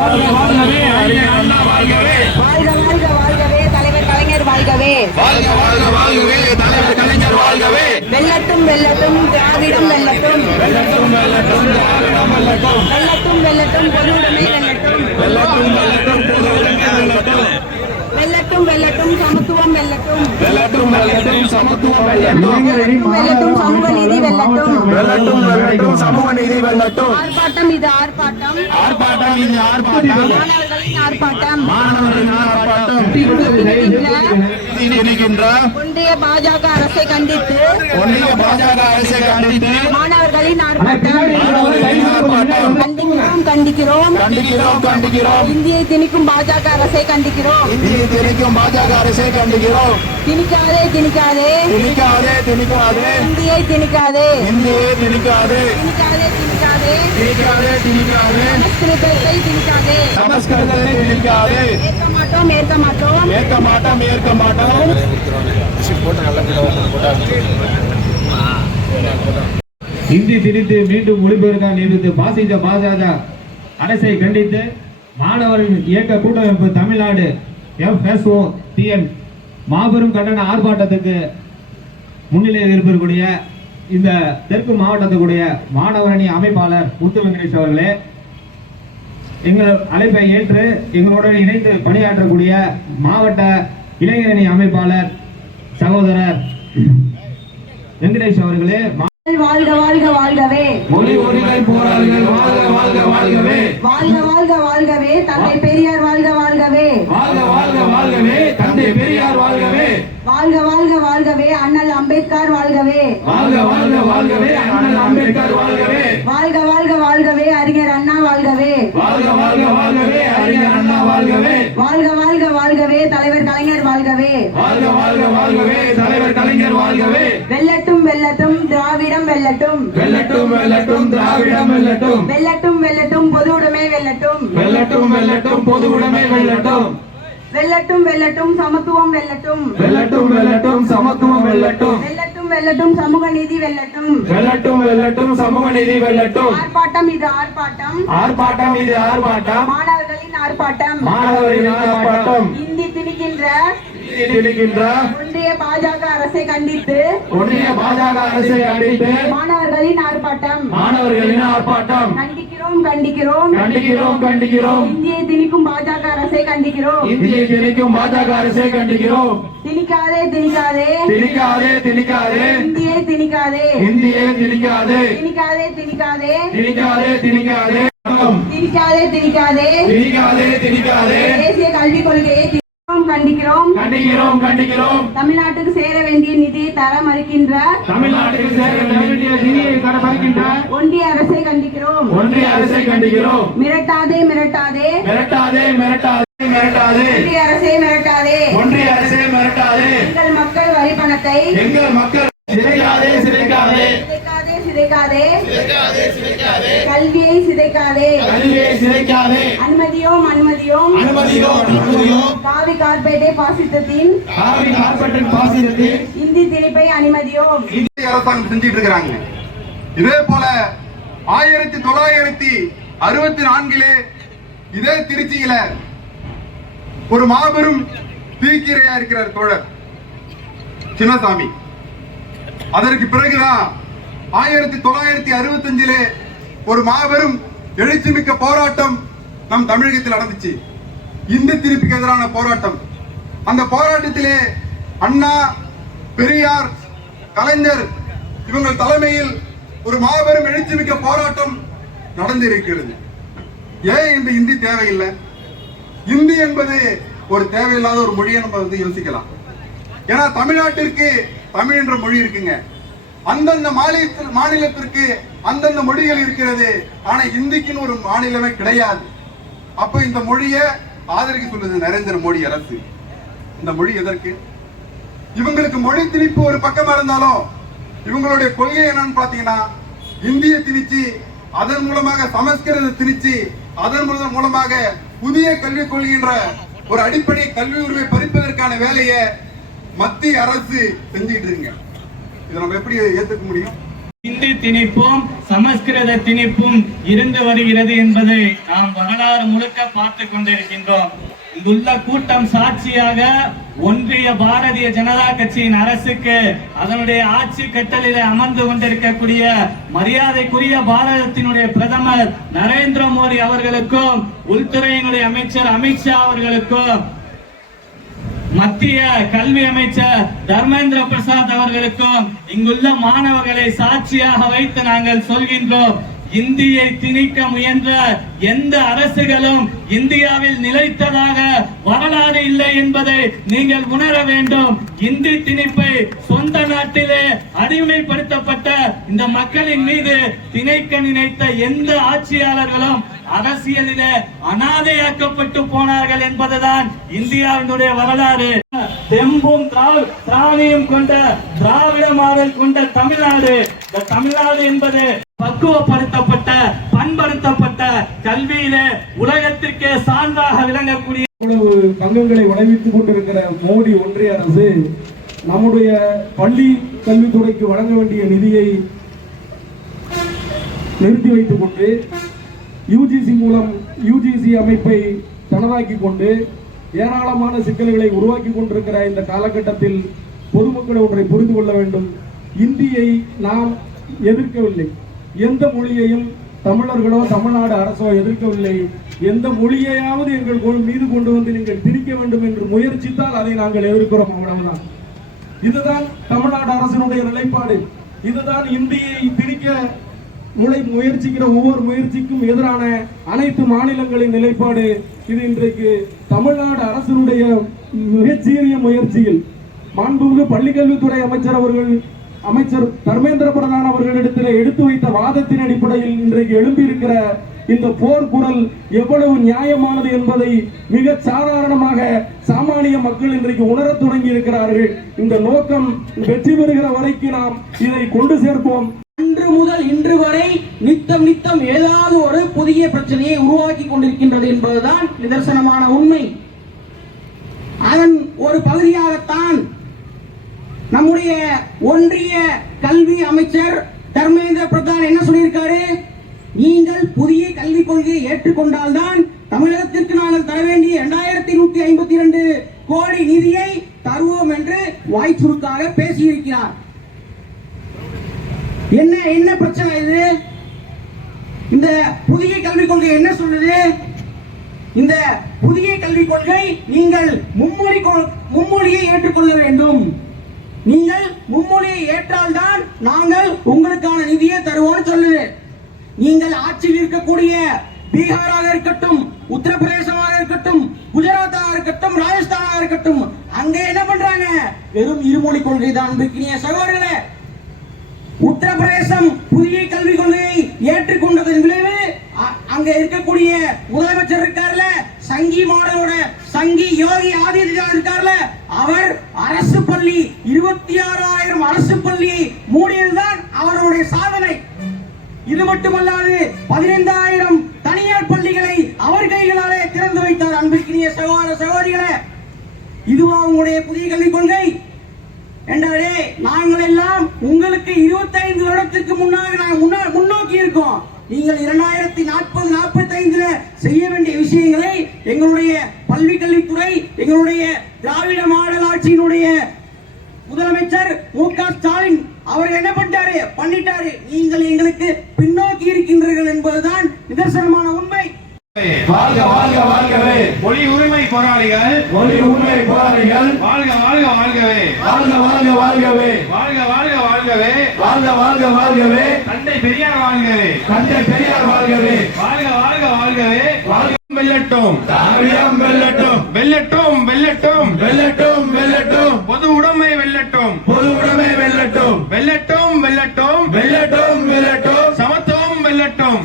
தலைவர் கலைஞர் வாழ்கவே. வெல்லட்டும் வெல்லட்டும் திராவிடம் வெல்லட்டும். வெல்லட்டும் வெல்லட்டும் பொதுவுடைமை வெல்லட்டும். வெல்லட்டும் வெல்லட்டும் சமத்துவம் வெல்லட்டும். வெல்லட்டும் சமூக நீதி வெல்லட்டும். சமூக நீதி வெல்லட்டும். ஆர்ப்பாட்டம் இது ஆர்ப்பாட்டம். மாணவர்களின் ஆர்ப்பாட்டம். ஒன்றிய பாஜக அரசை கண்டித்து மாணவர்களின் ஆர்ப்பாட்டம். கண்டிக்கிறோம். இந்தியை திணிக்கும் பாஜக அரசை கண்டிக்கிறோம். திணிக்காதே இந்தியை திணிக்காதே. சமஸ்கிருதத்தை திணிக்காதே. ஏற்க மாட்டோம். இந்தி திணித்து மீண்டும் மொழிபெயர்க்க நியமித்து பாஜக அரசை கண்டித்து மாணவர்கள் இயக்க கூட்டமைப்பு தமிழ்நாடு FSO-TN மாபெரும் கண்டன ஆர்ப்பாட்டத்துக்கு முன்னிலையில் இருக்கக்கூடிய இந்த தெற்கு மாவட்டத்துக்குடைய மாணவரணி அமைப்பாளர் முத்து வெங்கடேஷ் அவர்களே, எங்கள் அழைப்பை ஏற்று எங்களுடன் இணைந்து பணியாற்றக்கூடிய மாவட்ட இளைஞரணி அமைப்பாளர் சகோதரர் வெங்கடேஷ் அவர்களே, வாழ்க வாழ்க வாழ்கவே. மொழி உரிமை போராளிகள் வாழ்கவே. வாழ்கவே. தந்தை பெரியார் வாழ்கவே. தந்தை பெரியார் வாழ்கவே. வாழ்கவே. அண்ணல் அம்பேத்கர் வாழ்கவே. அண்ணல் அம்பேத்கர் வாழ்கவே. வாழ்கவே. அறிஞர் அண்ணா வாழ்கவே. அறிஞர் அண்ணா வாழ்கவே. வாழ்கவே. தலைவர் கலைஞர் வாழ்கவே. தலைவர் கலைஞர் வாழ்கவே. வெல்லட்டும் திராவிடம் வெல்லட்டும். வெல்லட்டும் பொதுவுடைமை வெல்லட்டும். வெல்லட்டும் சமத்துவம் வெல்லட்டும். வெல்லட்டும் சமூக நீதி வெல்லட்டும். ஆர்ப்பாட்டம் இது ஆர்ப்பாட்டம். மாணவர்களின் ஆர்ப்பாட்டம். இந்தி திணிக்கின்ற ஒன்றிய பாஜக அரசை கண்டித்து மாணவர்களின் ஆர்ப்பாட்டம். கண்டிக்கிறோம். இந்தியை திணிக்கும் பாஜக அரசை கண்டிக்கிறோம். திணிக்காதே இந்தியை திணிக்காதே. தேசிய கல்விக் கொள்கையை கண்டிக்கிறோம். தமிழ்நாட்டுக்கு சேர வேண்டிய நிதியை தர மறுக்கின்ற ஒன்றிய அரசை கண்டிக்கிறோம். மிரட்டாதே ஒன்றிய அரசே மிரட்டாதே. எங்கள் மக்கள் வரி பணத்தை சிதைக்காதே. கல்வியை சிதைக்காதே. அனுமதியோம். காவி கார்பெட்டை பாசிசத்தின் இந்தி திணிப்பை அனுமதியோம். அரசாங்கம் செஞ்சிட்டு இருக்கிறாங்க. இதே போல 1964 இதே திருச்சியில ஒரு மாபெரும் தீக்கிரையா இருக்கிறார் தோழர் சின்னசாமி. அதற்கு பிறகுதான் 1965 ஒரு மாபெரும் எழுச்சிமிக்க போராட்டம் நம் தமிழகத்தில் நடந்துச்சு. இந்தி திணிப்புக்கு எதிரான போராட்டம். அந்த போராட்டத்திலே அண்ணா, பெரியார், கலைஞர் இவங்கள் தலைமையில் ஒரு மாபெரும் எழுச்சிமிக்க போராட்டம் நடந்திருக்கிறது. ஏன் இந்த இந்தி தேவையில்லை? இந்தி என்பது ஒரு தேவையில்லாத ஒரு மொழியை நம்ம யோசிக்கலாம். ஏன்னா தமிழ்நாட்டிற்கு தமிழ் என்ற மொழி இருக்குங்க. அந்தந்த மாநிலத்திற்கு அந்தந்த மொழிகள் இருக்கிறது. ஆனா இந்திக்குன்னு ஒரு மாநிலமே கிடையாது. அப்ப இந்த மொழியை ஆதரிக்க சொல்லுது நரேந்திர மோடி அரசு. இந்த மொழி எதற்கு? இவங்களுக்கு மொழி திணிப்பு ஒரு பக்கமா இருந்தாலும் இவங்களுடைய கொள்கை என்னன்னு பாத்தீங்கன்னா, இந்திய திணிச்சு அதன் மூலமாக சமஸ்கிருத திணிச்சு அதன் மூலமாக புதிய கல்விக் கொள்கை என்ற ஒரு அடிப்படை கல்வி உரிமை பறிப்பதற்கான வேலையை மத்திய அரசு செஞ்சுக்கிட்டு இருக்குங்க. இதை நம்ம எப்படி ஏத்துக்க முடியும்? இந்தி திணிப்பும் சமஸ்கிருத திணிப்பும் இருந்து வருகிறது என்பதை நாம் வரலாறு முழுக்க பார்த்து கொண்டிருக்கின்றோம். இங்குள்ள கூட்டம் சாட்சியாக ஒன்றிய பாரதிய ஜனதா கட்சியின் அரசுக்கு அதனுடைய ஆட்சி கட்டளையில அமர்ந்து கொண்டிருக்கக்கூடிய மரியாதைக்குரிய பாரதத்தினுடைய பிரதமர் நரேந்திர மோடி அவர்களுக்கும் உள்துறையினுடைய அமைச்சர் அமித்ஷா அவர்களுக்கும் மத்திய கல்வி அமைச்சர் தர்மேந்திர பிரசாத் அவர்களுக்கும் இங்குள்ள மாணவர்களை சாட்சியாக வைத்து நாங்கள் சொல்கின்றோம். இந்தியை திணிக்க முயன்ற எந்த அரசுகளும் இந்தியாவில் நிலைத்ததாக வரலாறு இல்லை என்பதை நீங்கள் உணர வேண்டும். இந்தி திணிப்பை சொந்த நாட்டிலே அடிமைப்படுத்தப்பட்ட இந்த மக்களின் மீது திணிக்க நினைத்த எந்த ஆட்சியாளர்களும் அரசியலிலே அனாதையாக்கப்பட்டு போனார்கள் என்பதுதான் இந்தியாவினுடைய வரலாறு. தெம்பும் திராணியும் கொண்ட திராவிட மாடல் கொண்ட தமிழ்நாடு. இந்த தமிழ்நாடு என்பது பக்குவப்படுத்தப்பட்ட பண்படுத்தப்பட்ட கல்வியிலே உலகத்திற்கே சான்றாக விளங்கக்கூடிய தங்கங்களை விளைவித்துக் கொண்டிருக்கிற மோடி ஒன்றிய அரசு நம்முடைய பள்ளி கல்வித்துறைக்கு வழங்க வேண்டிய நிதியை நிறுத்தி வைத்துக் கொண்டு யுஜிசி மூலம் யுஜிசி அமைப்பை தனதாக்கி கொண்டு ஏராளமான சிக்கல்களை உருவாக்கி கொண்டிருக்கிற இந்த காலகட்டத்தில் பொதுமக்களை ஒன்றை புரிந்து கொள்ள வேண்டும். இந்தியை நாம் எதிர்க்கவில்லை. எந்த மொழியையும் தமிழர்களோ தமிழ்நாடு அரசோ எதிர்க்கவில்லை. எந்த மொழியையாவது எங்கள் மீது கொண்டு வந்து நீங்கள் திணிக்க வேண்டும் என்று முயற்சித்தால் அதை நாங்கள் எதிர்க்கிறோம், அவ்வளவுதான். இதுதான் தமிழ்நாடு அரசினுடைய நிலைப்பாடு. இதுதான் இந்தியை திணிக்க முயற்சிக்கிற ஒவ்வொரு முயற்சிக்கும் எதிரான அனைத்து மாநிலங்களின் நிலைப்பாடு. இது இன்றைக்கு தமிழ்நாடு அரசினுடைய மிகச்சீரிய முயற்சியில் மாண்புமிகு பள்ளிக்கல்வித்துறை அமைச்சர் தர்மேந்திர பிரதான் அவர்களிடத்தில் எடுத்து வைத்த வாதத்தின் அடிப்படையில் இன்றைக்கு எழும்பியிருக்கிற இந்த போர் குரல் எவ்வளவு நியாயமானது என்பதை மிக சாதாரணமாக சாமானிய மக்கள் இன்றைக்கு உணரத் தொடங்கி இருக்கிறார்கள். இந்த நோக்கம் வெற்றி பெறுகிற வரைக்கும் நாம் இதை கொண்டு சேர்ப்போம். அன்று முதல் இன்று வரை நித்தம் ஏதாவது ஒரு புதிய பிரச்சனையை உருவாக்கி கொண்டிருக்கின்றது என்பதுதான் நிதர்சனமான உண்மை. அதன் ஒரு பகுதியாகத்தான் நம்முடைய ஒன்றிய கல்வி அமைச்சர் தர்மேந்திர பிரதான் என்ன சொல்லியிருக்காரு? நீங்கள் புதிய கல்விக் கொள்கையை ஏற்றுக்கொண்டால்தான் தமிழகத்திற்கு நாங்கள் தர வேண்டிய 2152 கோடி நிதியை தருவோம் என்று வாய்ச்சுருக்காக பேசியிருக்கிறார். என்ன பிரச்சனை இது? இந்த புதிய கல்விக் கொள்கை என்ன சொல்லுது? இந்த புதிய கல்விக் கொள்கை நீங்கள் மும்மொழியை ஏற்றுக்கொள்ள வேண்டும். நீங்கள் மும்மொழியை ஏற்றால்தான் நாங்கள் உங்களுக்கான நிதியை தருவோம் சொல்லுது. நீங்கள் ஆட்சியில் இருக்கக்கூடிய பீகாராக இருக்கட்டும், உத்தரப்பிரதேசமாக இருக்கட்டும், குஜராத்தாக இருக்கட்டும், ராஜஸ்தானாக இருக்கட்டும், அங்க என்ன பண்றாங்க? வெறும் இருமொழி கொள்கை தான். சகோதரர்களே, உத்தரப்பிரதேசம் புதிய கல்விக் கொள்கையை ஏற்றுக்கொண்டதன் விளைவு அங்க இருக்கக்கூடிய முதலமைச்சர் இருக்கார்ல, சங்கி மாடலோட சங்கி யோகி ஆதித்யநாத் இருக்கார்ல, அவர் அரசு பள்ளி 26,000 அரசு பள்ளியை மூடியதுதான் அவருடைய சாதனை. இது மட்டுமல்லாது 15,000 தனியார் பள்ளிகளை அவர் கைகளாலே திறந்து வைத்தார். அன்பிற்கினிய சகோதர சகோதரிகளே, இதுவா உங்களுடைய புதிய கல்விக் கொள்கை? என்றாலே நாங்கள் எல்லாம் உங்களுக்கு 25 வருடத்திற்கு முன்னாக முன்னோக்கி இருக்கோம். நீங்கள் 2040-45 செய்ய வேண்டிய விஷயங்களை எங்களுடைய பள்ளி கல்வித்துறை, எங்களுடைய திராவிட மாடல் ஆட்சியினுடைய முதலமைச்சர் மு.க. ஸ்டாலின் அவர் என்ன பண்ணிட்டாரு. நீங்கள் எங்களுக்கு பின்னோக்கி இருக்கின்றீர்கள் என்பதுதான் நிதர்சனமான உண்மை. வாழ்க வாழ்க வாழ்கவே மொழி உரிமை போராளிகள், மொழி உரிமை போராளிகள் வாழ்க வாழ்க வாழ்கவே, வாழ்க வாழ்க வாழ்கவே, வாழ்க வாழ்க வாழ்கவே, வாழ்க வாழ்க வாழ்கவே, தந்தை பெரியார் வாழ்கவே, தந்தை பெரியார் வாழ்கவே, வாழ்க வாழ்க வாழ்கவே, வாழ்க வெல்லட்டும், தமிழகம் வெல்லட்டும், வெல்லட்டும், வெல்லட்டும், வெல்லட்டும், வெல்லட்டும், பொது உடைமை வெல்லட்டும், பொது உடைமை வெல்லட்டும், வெல்லட்டும், வெல்லட்டும், வெல்லட்டும், வெல்லட்டும், சமத்துவம் வெல்லட்டும்,